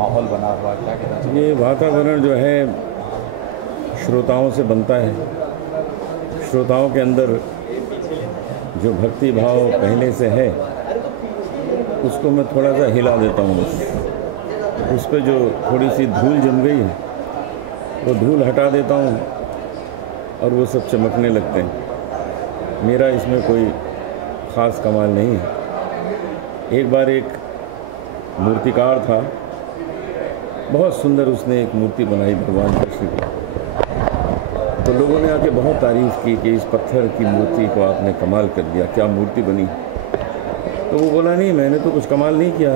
माहौल बना हुआ, क्या कहना चाहिए? ये वातावरण जो है श्रोताओं से बनता है। श्रोताओं के अंदर जो भक्ति भाव पहले से है उसको मैं थोड़ा सा हिला देता हूँ। उस पर जो थोड़ी सी धूल जम गई है वो धूल हटा देता हूँ और वो सब चमकने लगते हैं। मेरा इसमें कोई ख़ास कमाल नहीं है। एक बार एक मूर्तिकार था, बहुत सुंदर उसने एक मूर्ति बनाई भगवान कृष्ण की। तो लोगों ने आके बहुत तारीफ़ की कि इस पत्थर की मूर्ति को आपने कमाल कर दिया, क्या मूर्ति बनी। तो वो बोला नहीं, मैंने तो कुछ कमाल नहीं किया,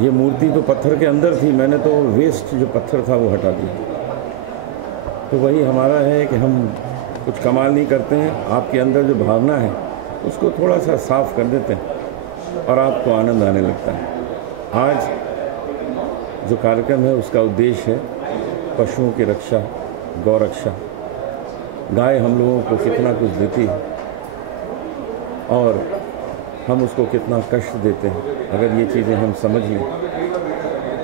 ये मूर्ति तो पत्थर के अंदर थी, मैंने तो वेस्ट जो पत्थर था वो हटा दिया। तो वही हमारा है कि हम कुछ कमाल नहीं करते हैं, आपके अंदर जो भावना है उसको थोड़ा सा साफ कर देते हैं और आपको आनंद आने लगता है। आज जो कार्यक्रम है उसका उद्देश्य है पशुओं की रक्षा, गौ रक्षा। गाय हम लोगों को कितना कुछ देती है और हम उसको कितना कष्ट देते हैं। अगर ये चीज़ें हम समझ लें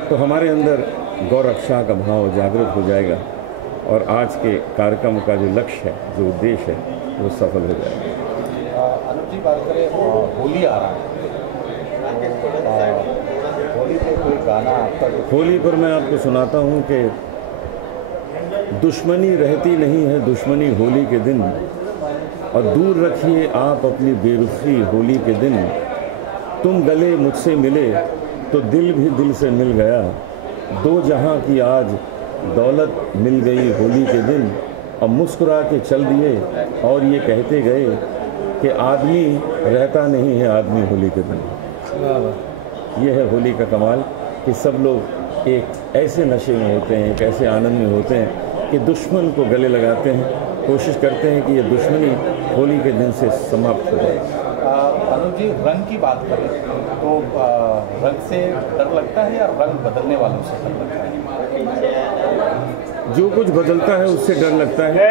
तो हमारे अंदर गौ रक्षा का भाव जागृत हो जाएगा और आज के कार्यक्रम का जो लक्ष्य है, जो उद्देश्य है, वो सफल हो जाएगा। अनुप जी, बात करें, होली आ रहा है, होली पे कोई गाना आपका? होली पर मैं आपको सुनाता हूँ कि दुश्मनी रहती नहीं है दुश्मनी होली के दिन, और दूर रखिए आप अपनी बेरुखी होली के दिन। तुम गले मुझसे मिले तो दिल भी दिल से मिल गया, दो जहां की आज दौलत मिल गई होली के दिन। और मुस्कुरा के चल दिए और ये कहते गए कि आदमी रहता नहीं है आदमी होली के दिन। ये है होली का कमाल कि सब लोग एक ऐसे नशे में होते हैं, एक ऐसे आनंद में होते हैं कि दुश्मन को गले लगाते हैं, कोशिश करते हैं कि ये दुश्मनी होली के दिन से समाप्त हो जाए। अनुज जी, रंग की बात करें तो रंग से डर लगता है या रंग बदलने वालों से डर लगता है? जो कुछ बदलता है उससे डर लगता है,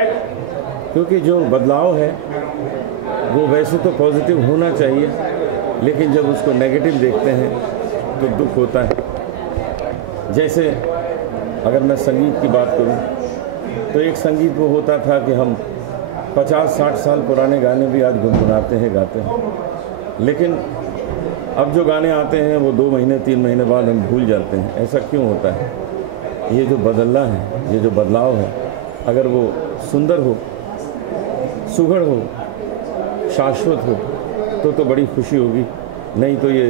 क्योंकि जो बदलाव है वो वैसे तो पॉजिटिव होना चाहिए, लेकिन जब उसको नेगेटिव देखते हैं तो दुख होता है। जैसे अगर मैं संगीत की बात करूं तो एक संगीत वो होता था कि हम 50-60 साल पुराने गाने भी आज गुनगुनाते हैं, गाते हैं, लेकिन अब जो गाने आते हैं वो 2 महीने 3 महीने बाद हम भूल जाते हैं। ऐसा क्यों होता है? ये जो बदलना है, ये जो बदलाव है, अगर वो सुंदर हो, सुघड़ हो, शाश्वत हो तो बड़ी खुशी होगी। नहीं तो ये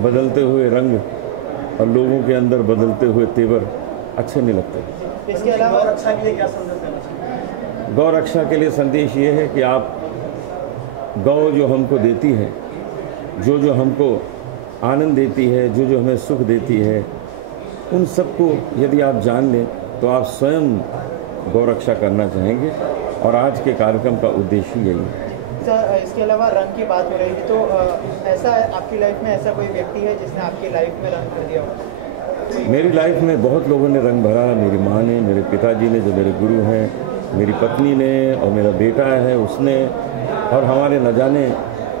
बदलते हुए रंग और लोगों के अंदर बदलते हुए तेवर अच्छे नहीं लगते। इसके अलावा गौ रक्षा के लिए क्या संदेश देना चाहिए? गौ रक्षा के लिए संदेश ये है कि आप गौ जो हमको देती है, जो जो हमको आनंद देती है, जो जो हमें सुख देती है, उन सबको यदि आप जान लें तो आप स्वयं गौ रक्षा करना चाहेंगे, और आज के कार्यक्रम का उद्देश्य यही है। इसके अलावा रंग की बात हो रही थी, तो ऐसा आपकी लाइफ में ऐसा कोई व्यक्ति है जिसने आपकी लाइफ में रंग भर दिया हो? मेरी लाइफ में बहुत लोगों ने रंग भरा। मेरी माँ ने, मेरे पिताजी ने जो मेरे गुरु हैं, मेरी पत्नी ने, और मेरा बेटा है उसने, और हमारे न जाने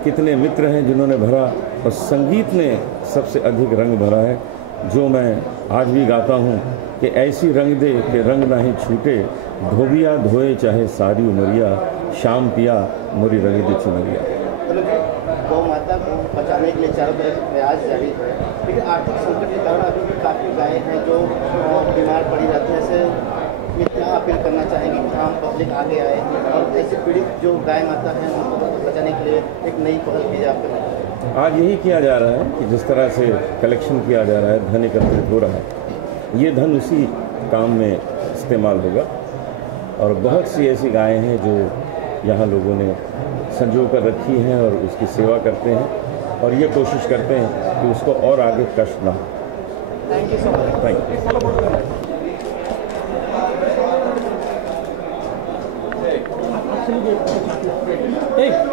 कितने मित्र हैं जिन्होंने भरा। और संगीत ने सबसे अधिक रंग भरा है, जो मैं आज भी गाता हूँ कि ऐसी रंग दे कि रंग ना ही छूटे, धोबिया धोए चाहे सारी उमरिया, शाम पिया मोरी रंग दे चुनरिया। गौ माता को बचाने के लिए चारों तरफ प्रयास जारी है, लेकिन आर्थिक संकट के कारण अभी भी काफ़ी गायें हैं जो बीमार पड़ी जाती है। ऐसे में क्या अपील करना चाहेंगे कि आम पब्लिक आगे आए और ऐसे पीड़ित जो गाय माता हैं उनको बचाने के लिए एक नई पहल की जाए? आज यही किया जा रहा है कि जिस तरह से कलेक्शन किया जा रहा है, धन एकत्रित हो रहा है, ये धन उसी काम में इस्तेमाल होगा। और बहुत सी ऐसी गायें हैं जो यहाँ लोगों ने संजो कर रखी हैं और उसकी सेवा करते हैं, और ये कोशिश करते हैं कि उसको और आगे कष्ट ना हो। Thank you so much. Thank you.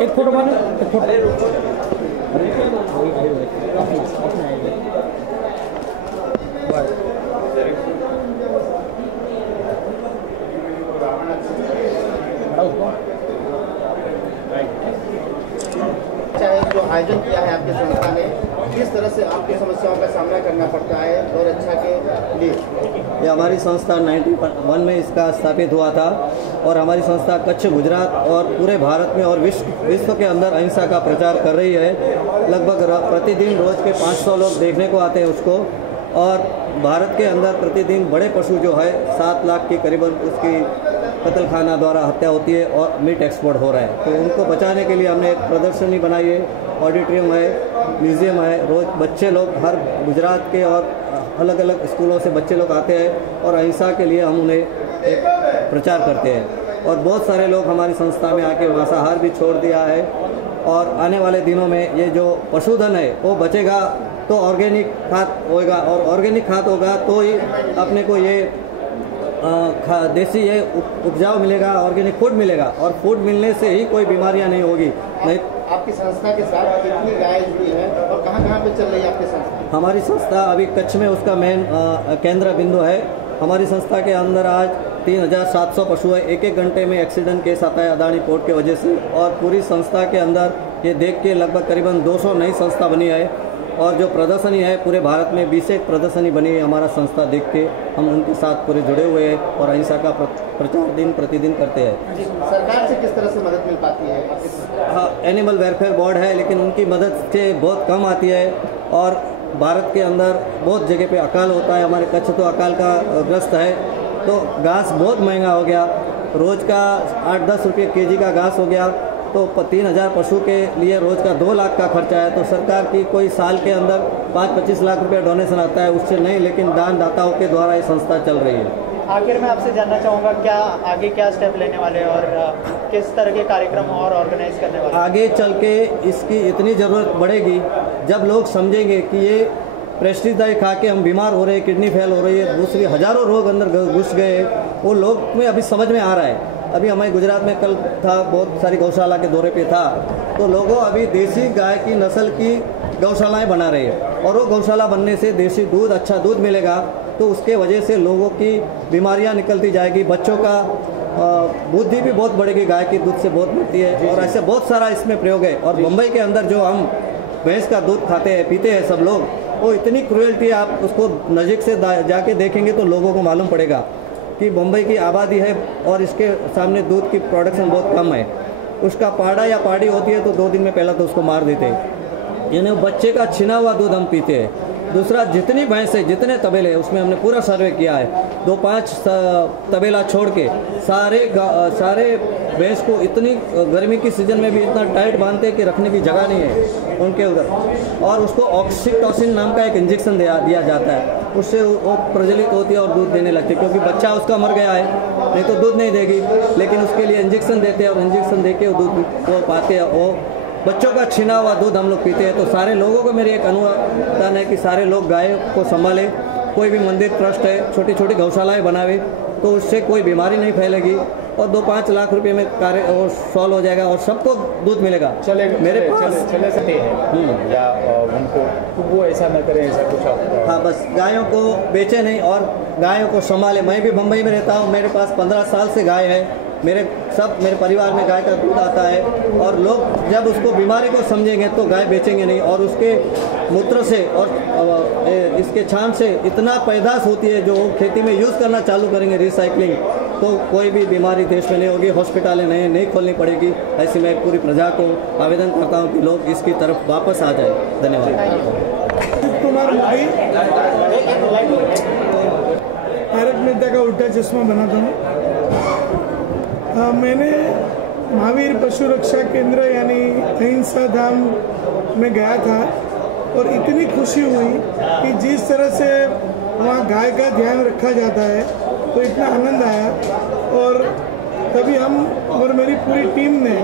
एक फोटो मारो, एक फोटो। चाहे जो आयोजन किया है आपकी संस्था ने, किस तरह से आपकी समस्याओं का सामना करना पड़ता है गौरक्षा के लिए? ये हमारी संस्था 91 में इसका स्थापित हुआ था और हमारी संस्था कच्छ, गुजरात और पूरे भारत में और विश्व के अंदर अहिंसा का प्रचार कर रही है। लगभग प्रतिदिन रोज के 500 लोग देखने को आते हैं उसको, और भारत के अंदर प्रतिदिन बड़े पशु जो है 7 लाख की करीबन उसकी कत्ल खाना द्वारा हत्या होती है और मीट एक्सपोर्ट हो रहा है। तो उनको बचाने के लिए हमने एक प्रदर्शनी बनाई है, ऑडिटोरियम है, म्यूज़ियम है। रोज़ बच्चे लोग हर गुजरात के और अलग अलग स्कूलों से बच्चे लोग आते हैं और अहिंसा के लिए हम उन्हें एक प्रचार करते हैं। और बहुत सारे लोग हमारी संस्था में आके मांसाहार भी छोड़ दिया है। और आने वाले दिनों में ये जो पशुधन है वो बचेगा तो ऑर्गेनिक खाद होगा, और ऑर्गेनिक खाद होगा तो ही अपने को ये देसी ये उपजाऊ मिलेगा, ऑर्गेनिक फूड मिलेगा, और फूड मिलने से ही कोई बीमारियां नहीं होगी। नहीं, आपकी संस्था के साथ कितनी गाय जुड़ी है और कहाँ पे चल रही है आपकी संस्था? हमारी संस्था अभी कच्छ में उसका मेन केंद्र बिंदु है। हमारी संस्था के अंदर आज 3700 पशु है। एक घंटे में एक्सीडेंट केस आता है अदानी पोर्ट के वजह से, और पूरी संस्था के अंदर ये देख के लगभग करीबन 200 नई संस्था बनी है। और जो प्रदर्शनी है पूरे भारत में 20 एक प्रदर्शनी बनी है हमारा संस्था देख के। हम उनके साथ पूरे जुड़े हुए हैं और अहिंसा का प्रचार दिन प्रतिदिन करते हैं। सरकार से किस तरह से मदद मिल पाती है? हाँ, एनिमल वेलफेयर बोर्ड है, लेकिन उनकी मदद से बहुत कम आती है। और भारत के अंदर बहुत जगह पे अकाल होता है। हमारे कच्छ तो अकाल का ग्रस्त है, तो घास बहुत महंगा हो गया। रोज़ का 8-10 रुपये केजी का घास हो गया, तो 3000 पशु के लिए रोज़ का 2 लाख का खर्चा है। तो सरकार की कोई साल के अंदर 5-25 लाख रुपये डोनेशन आता है, उससे नहीं, लेकिन दान दाताओं के द्वारा ये संस्था चल रही है। आखिर में आपसे जानना चाहूँगा, क्या आगे क्या स्टेप लेने वाले हैं और किस तरह के कार्यक्रम और ऑर्गेनाइज करने वाले? आगे चल के इसकी इतनी ज़रूरत बढ़ेगी जब लोग समझेंगे कि ये प्रेस्टीज दवाई खा के हम बीमार हो रहे हैं, किडनी फेल हो रही है, दूसरी हज़ारों रोग अंदर घुस गए, वो लोग में अभी समझ में आ रहा है। अभी हमारे गुजरात में कल था, बहुत सारी गौशाला के दौरे पे था, तो लोगों अभी देसी गाय की नस्ल की गौशालाएं बना रहे हैं, और वो गौशाला बनने से देसी दूध, अच्छा दूध मिलेगा, तो उसके वजह से लोगों की बीमारियां निकलती जाएगी। बच्चों का बुद्धि भी बहुत बढ़ेगी, गाय के दूध से बहुत बढ़ती है। और ऐसे बहुत सारा इसमें प्रयोग है। और मुंबई के अंदर जो हम भैंस का दूध खाते हैं, पीते हैं सब लोग, वो इतनी क्रूएल्टी, आप उसको नज़दीक से जाके देखेंगे तो लोगों को मालूम पड़ेगा कि मुंबई की आबादी है और इसके सामने दूध की प्रोडक्शन बहुत कम है। उसका पाड़ा या पाड़ी होती है तो 2 दिन में पहला तो उसको मार देते हैं। यानी बच्चे का छिना हुआ दूध हम पीते हैं। दूसरा, जितनी भैंस है, जितने तबेले हैं, उसमें हमने पूरा सर्वे किया है। 2-5 तबेला छोड़ के सारे भैंस को इतनी गर्मी की सीजन में भी इतना टाइट बांधते हैं कि रखने की जगह नहीं है उनके उधर। और उसको ऑक्सीटोसिन नाम का एक इंजेक्शन दिया जाता है, उससे वो प्रज्वलित होती है और दूध देने लगती है, क्योंकि बच्चा उसका मर गया है, नहीं तो दूध नहीं देगी। लेकिन उसके लिए इंजेक्शन देते हैं और इंजेक्शन दे के वो दूध वो पाते हैं। वो बच्चों का छिना हुआ दूध हम लोग पीते हैं। तो सारे लोगों को मेरी एक अनुदान है कि सारे लोग गाय को संभालें। कोई भी मंदिर ट्रस्ट है, छोटी छोटी गौशालाएं बनावे, तो उससे कोई बीमारी नहीं फैलेगी और 2-5 लाख रुपए में कार्य और सॉल्व हो जाएगा और सबको दूध मिलेगा। मेरे पास चले सकते हैं या उनको वो ऐसा न करें, ऐसा कुछ? हाँ, बस गायों को बेचे नहीं और गायों को संभाले। मैं भी मुंबई में रहता हूँ, मेरे पास 15 साल से गाय है। मेरे परिवार में गाय का दूध आता है, और लोग जब उसको बीमारी को समझेंगे तो गाय बेचेंगे नहीं। और उसके मूत्र से और इसके छान से इतना पैदाश होती है जो खेती में यूज़ करना चालू करेंगे, रिसाइकलिंग, तो कोई भी बीमारी देश में नहीं होगी। हॉस्पिटलें नहीं खोलनी पड़ेगी। ऐसे मैं पूरी प्रजा को आवेदन करता हूँ कि लोग इसकी तरफ वापस आ जाए। धन्यवाद। कुमार मोदी, तारक मेहता का उल्टा चश्मा बनाता हूँ। मैंने महावीर पशु रक्षा केंद्र यानी अहिंसा धाम में गया था और इतनी खुशी हुई कि जिस तरह से वहाँ गाय का ध्यान रखा जाता है तो इतना आनंद आया। और तभी हम और मेरी पूरी टीम ने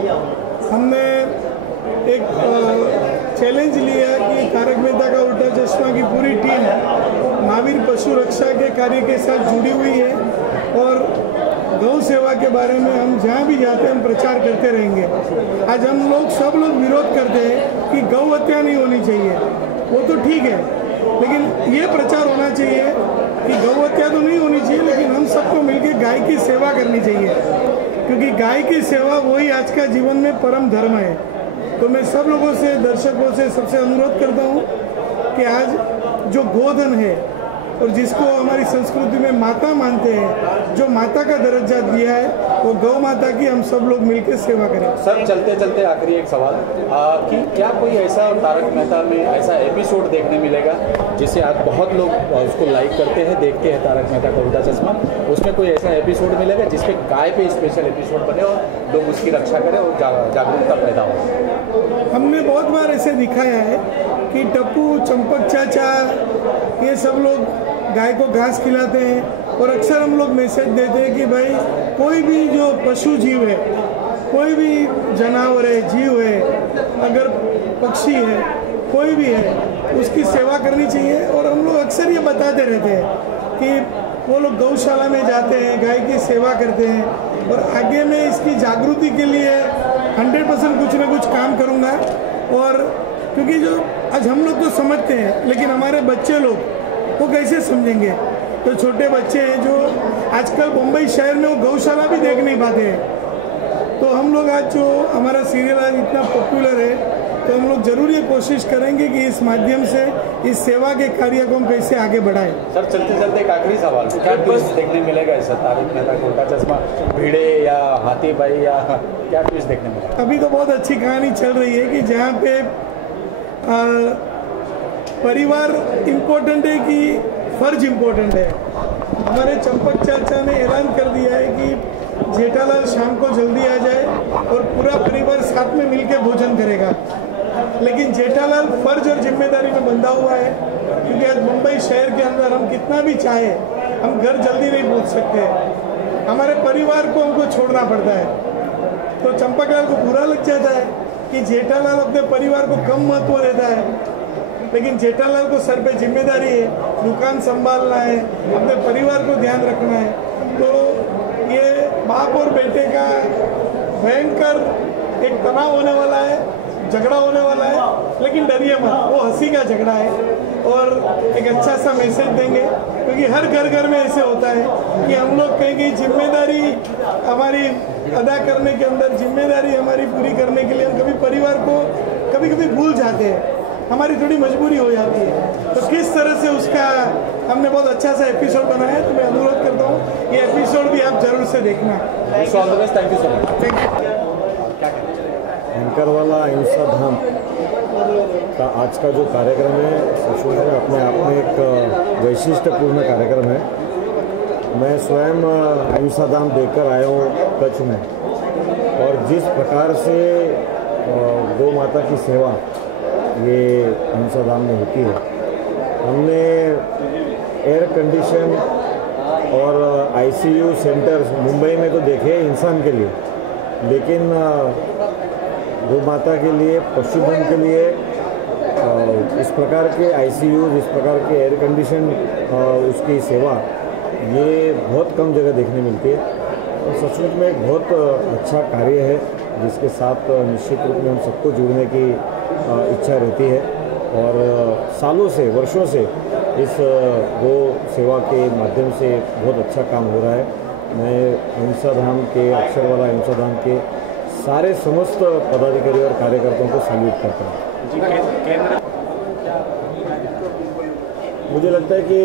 हमने एक चैलेंज लिया कि तारक मेहता का उल्टा चश्मा की पूरी टीम महावीर पशु रक्षा के कार्य के साथ जुड़ी हुई है और गौ सेवा के बारे में हम जहाँ भी जाते हैं हम प्रचार करते रहेंगे। आज हम लोग सब लोग विरोध करते हैं कि गौ हत्या नहीं होनी चाहिए, वो तो ठीक है, लेकिन ये प्रचार होना चाहिए कि गौ हत्या तो नहीं होनी चाहिए, लेकिन हम सबको मिलकर गाय की सेवा करनी चाहिए, क्योंकि गाय की सेवा वही आज का जीवन में परम धर्म है। तो मैं सब लोगों से, दर्शकों से सबसे अनुरोध करता हूँ कि आज जो गोधन है और जिसको हमारी संस्कृति में माता मानते हैं, जो माता का दर्जा दिया है, वो गौ माता की हम सब लोग मिलकर सेवा करें। सर चलते चलते आखिरी एक सवाल कि क्या कोई ऐसा तारक मेहता में ऐसा एपिसोड देखने मिलेगा जिसे आज बहुत लोग उसको लाइक करते हैं, देखते हैं तारक मेहता का उल्टा चश्मा, उसमें कोई ऐसा एपिसोड मिलेगा जिसपे गाय पे स्पेशल एपिसोड बने और लोग उसकी रक्षा करें और जागरूकता पैदा हो? हमने बहुत बार ऐसे दिखाया है कि टप्पू, चंपक चाचा, ये सब लोग गाय को घास खिलाते हैं और अक्सर हम लोग मैसेज देते हैं कि भाई कोई भी जो पशु जीव है, कोई भी जानवर है, जीव है, अगर पक्षी है, कोई भी है, उसकी सेवा करनी चाहिए। और हम लोग अक्सर ये बताते रहते हैं कि वो लोग गौशाला में जाते हैं, गाय की सेवा करते हैं और आगे में इसकी जागृति के लिए 100% कुछ ना कुछ काम करूँगा। और क्योंकि जो आज हम लोग तो समझते हैं, लेकिन हमारे बच्चे लोग वो कैसे समझेंगे? तो छोटे बच्चे हैं जो आजकल मुंबई शहर में वो गौशाला भी देख नहीं पाते हैं। तो हम लोग आज जो हमारा सीरियल आज इतना पॉपुलर है, तो हम लोग जरूर ये कोशिश करेंगे कि इस माध्यम से इस सेवा के कार्य को हम कैसे आगे बढ़ाएं। सर चलते चलते एक आखिरी सवाल, क्या ट्विस्ट देखने मिलेगा इस तारक मेहता का उल्टा चश्मा? भिड़े या हाथी भाई या क्या ट्विस्ट देखने मिलेगा? अभी तो बहुत अच्छी कहानी चल रही है कि जहाँ पे परिवार इम्पोर्टेंट है कि फर्ज इम्पोर्टेंट है। हमारे चंपक चाचा ने ऐलान कर दिया है कि जेठालाल शाम को जल्दी आ जाए और पूरा परिवार साथ में मिलकर भोजन करेगा। लेकिन जेठालाल फर्ज और जिम्मेदारी में बंधा हुआ है, क्योंकि आज मुंबई शहर के अंदर हम कितना भी चाहे हम घर जल्दी नहीं पहुंच सकते, हमारे परिवार को हमको छोड़ना पड़ता है। तो चंपकलाल को बुरा लग जाता है कि जेठालाल अपने परिवार को कम महत्व देता है, लेकिन जेठालाल को सर पे जिम्मेदारी है, दुकान संभालना है, अपने परिवार को ध्यान रखना है। तो ये बाप और बेटे का भयंकर एक तनाव होने वाला है, झगड़ा होने वाला है, लेकिन डरिए मत, वो हंसी का झगड़ा है और एक अच्छा सा मैसेज देंगे। क्योंकि हर घर घर में ऐसे होता है कि हम लोग कहीं जिम्मेदारी हमारी अदा करने के अंदर, जिम्मेदारी हमारी पूरी करने के लिए हम कभी परिवार को कभी भूल जाते हैं, हमारी थोड़ी मजबूरी हो जाती है। तो किस तरह से उसका हमने बहुत अच्छा सा एपिसोड बनाया है, तो मैं अनुरोध करता हूँ ये एपिसोड भी आप जरूर से देखना। Thank you so much. Thank you. एंकरवाला अहिंसा धाम का आज का जो कार्यक्रम है, सचमुच में अपने आप में एक वैशिष्ट्यपूर्ण कार्यक्रम है। मैं स्वयं अहिंसा धाम देखकर आया हूँ कच्छ में, और जिस प्रकार से गौ माता की सेवा ये अहिंसा धाम में होती है, हमने एयर कंडीशन और ICU सेंटर्स मुंबई में तो देखे इंसान के लिए, लेकिन गौ माता के लिए, पशुधन के लिए इस प्रकार के ICU, इस प्रकार के एयर कंडीशन उसकी सेवा ये बहुत कम जगह देखने मिलती है। और सचमुच में एक बहुत अच्छा कार्य है, जिसके साथ निश्चित रूप में हम सबको जुड़ने की इच्छा रहती है। और सालों से, वर्षों से इस गौ सेवा के माध्यम से बहुत अच्छा काम हो रहा है। मैं अहिंसा धाम के, अक्षरवाला अहिंसा धाम के सारे समस्त पदाधिकारी और कार्यकर्ताओं को सैल्यूट करता हूँ। मुझे लगता है कि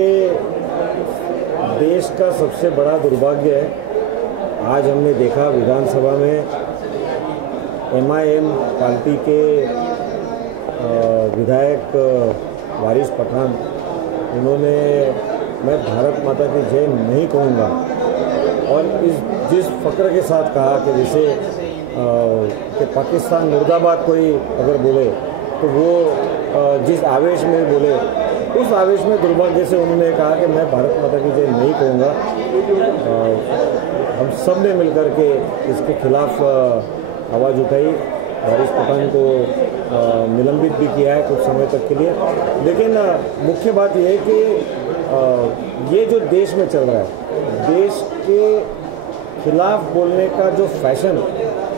देश का सबसे बड़ा दुर्भाग्य है, आज हमने देखा विधानसभा में MIM पार्टी के विधायक वारिस पठान, उन्होंने मैं भारत माता की जय नहीं कहूँगा, और जिस फ़क्र के साथ कहा कि जैसे कि पाकिस्तान मुर्दाबाद कोई अगर बोले तो वो जिस आवेश में बोले, उस आवेश में दुर्भाग्य से उन्होंने कहा कि मैं भारत माता की जय नहीं कहूँगा। हम सब ने मिलकर के इसके खिलाफ आवाज़ उठाई, वारिस पठान को निलंबित भी किया है कुछ समय तक के लिए। लेकिन मुख्य बात यह है कि ये जो देश में चल रहा है, देश के खिलाफ बोलने का जो फैशन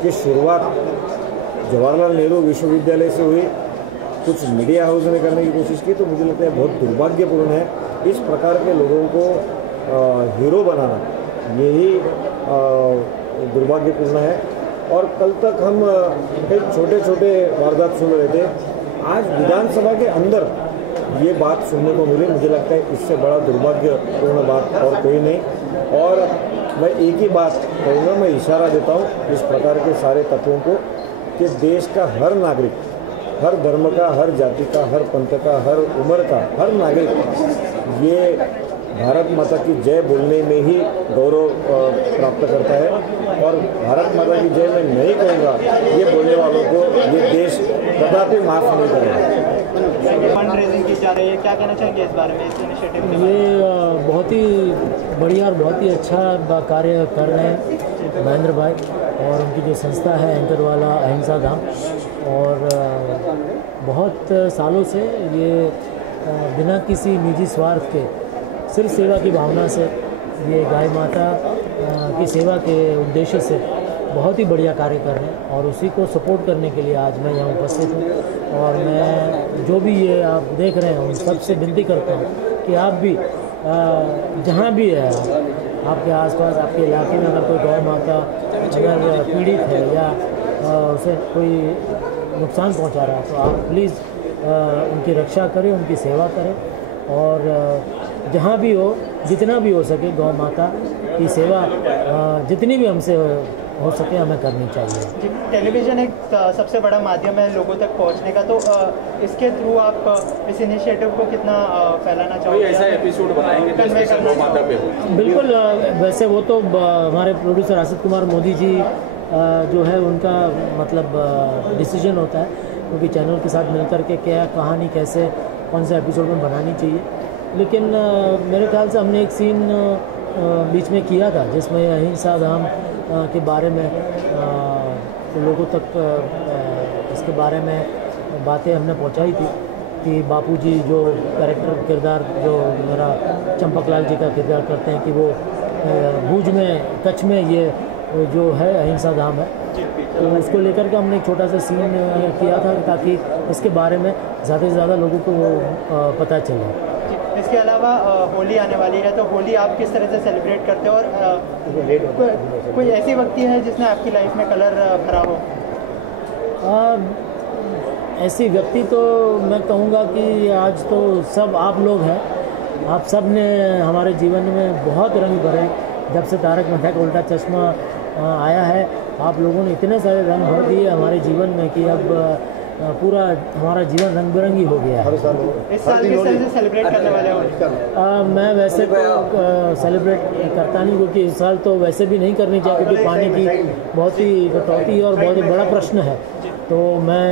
की शुरुआत जवाहरलाल नेहरू विश्वविद्यालय से हुई, कुछ मीडिया हाउस ने करने की कोशिश की, तो मुझे लगता है बहुत दुर्भाग्यपूर्ण है। इस प्रकार के लोगों को हीरो बनाना, यही दुर्भाग्यपूर्ण है। और कल तक हम कई छोटे छोटे वारदात सुन रहे थे, आज विधानसभा के अंदर ये बात सुनने को मिली, मुझे लगता है इससे बड़ा दुर्भाग्यपूर्ण बात और कोई नहीं। और मैं एक ही बात कहूँगा, मैं इशारा देता हूँ इस प्रकार के सारे तत्वों को कि देश का हर नागरिक, हर धर्म का, हर जाति का, हर पंथ का, हर उम्र का हर नागरिक ये भारत माता की जय बोलने में ही गौरव प्राप्त करता है। और भारत माता की जय मैं नहीं कहूँगा, ये बोलने वालों को ये देश कदापि माफ़ नहीं करेगा। फंड रेजिंग की जा रही है, क्या कहना चाहेंगे इस बारे में, इस इनिशिएटिव के बारे में? ये बहुत ही बढ़िया और बहुत ही अच्छा कार्य कर रहे हैं महेंद्र भाई और उनकी जो संस्था है एंकर वाला अहिंसा धाम। और बहुत सालों से ये बिना किसी निजी स्वार्थ के सिर्फ सेवा की भावना से ये गाय माता की सेवा के उद्देश्य से बहुत ही बढ़िया कार्य कर रहे हैं। और उसी को सपोर्ट करने के लिए आज मैं यहाँ उपस्थित हूँ। और मैं जो भी ये आप देख रहे हैं उन सबसे विनती करता हूँ कि आप भी जहाँ भी है, आपके आसपास आपके इलाके में अगर कोई गौ माता अगर पीड़ित है या उसे कोई नुकसान पहुँचा रहा है तो आप प्लीज़ उनकी रक्षा करें, उनकी सेवा करें। और जहाँ भी हो, जितना भी हो सके गौ माता की सेवा जितनी भी हमसे हो सके हमें करनी चाहिए। टेलीविज़न एक सबसे बड़ा माध्यम है लोगों तक पहुंचने का, तो इसके थ्रू आप इस इनिशिएटिव को कितना फैलाना चाहोगे? कोई ऐसा एपिसोड बनाएंगे जिसमें गौ माता पे हो? बिल्कुल, वैसे वो तो हमारे प्रोड्यूसर आसित कुमार मोदी जी जो है उनका मतलब डिसीजन होता है, क्योंकि चैनल के साथ मिलकर के क्या कहानी कैसे कौन से एपिसोड में बनानी चाहिए। लेकिन मेरे ख्याल से हमने एक सीन बीच में किया था जिसमें अहिंसा धाम के बारे में लोगों तक इसके बारे में बातें हमने पहुंचाई थी कि बापूजी जो कैरेक्टर किरदार जो मेरा चंपकलाल जी का किरदार करते हैं कि वो भुज में कच्छ में ये जो है अहिंसा धाम है, तो उसको लेकर के हमने एक छोटा सा सीन किया था ताकि इसके बारे में ज़्यादा से ज़्यादा लोगों को पता चले। इसके अलावा होली आने वाली है, तो होली आप किस तरह से सेलिब्रेट करते हो? और कोई ऐसी व्यक्ति है जिसने आपकी लाइफ में कलर भरा हो? ऐसी व्यक्ति तो मैं कहूँगा कि आज तो सब आप लोग हैं, आप सब ने हमारे जीवन में बहुत रंग भरे। जब से तारक मेहता का उल्टा चश्मा आया है, आप लोगों ने इतने सारे रंग भर दिए हमारे जीवन में कि अब पूरा हमारा जीवन रंग बिरंगी हो गया है। इस साल किस तरह से सेलिब्रेट करने वाले हो? मैं वैसे तो सेलिब्रेट करता नहीं, क्योंकि इस साल तो वैसे भी नहीं करनी चाहिए क्योंकि पानी की बहुत ही कटौती और बहुत ही बड़ा प्रश्न है। तो मैं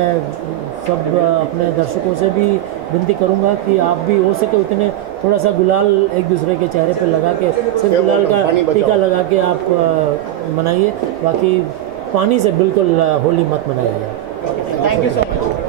सब अपने दर्शकों से भी विनती करूंगा कि आप भी हो सके उतने थोड़ा सा गुलाल एक दूसरे के चेहरे पर लगा के, सिर्फ गुलाल का टीका लगा के आप मनाइए, बाकी पानी से बिल्कुल होली मत मनाइए। Thank you so much.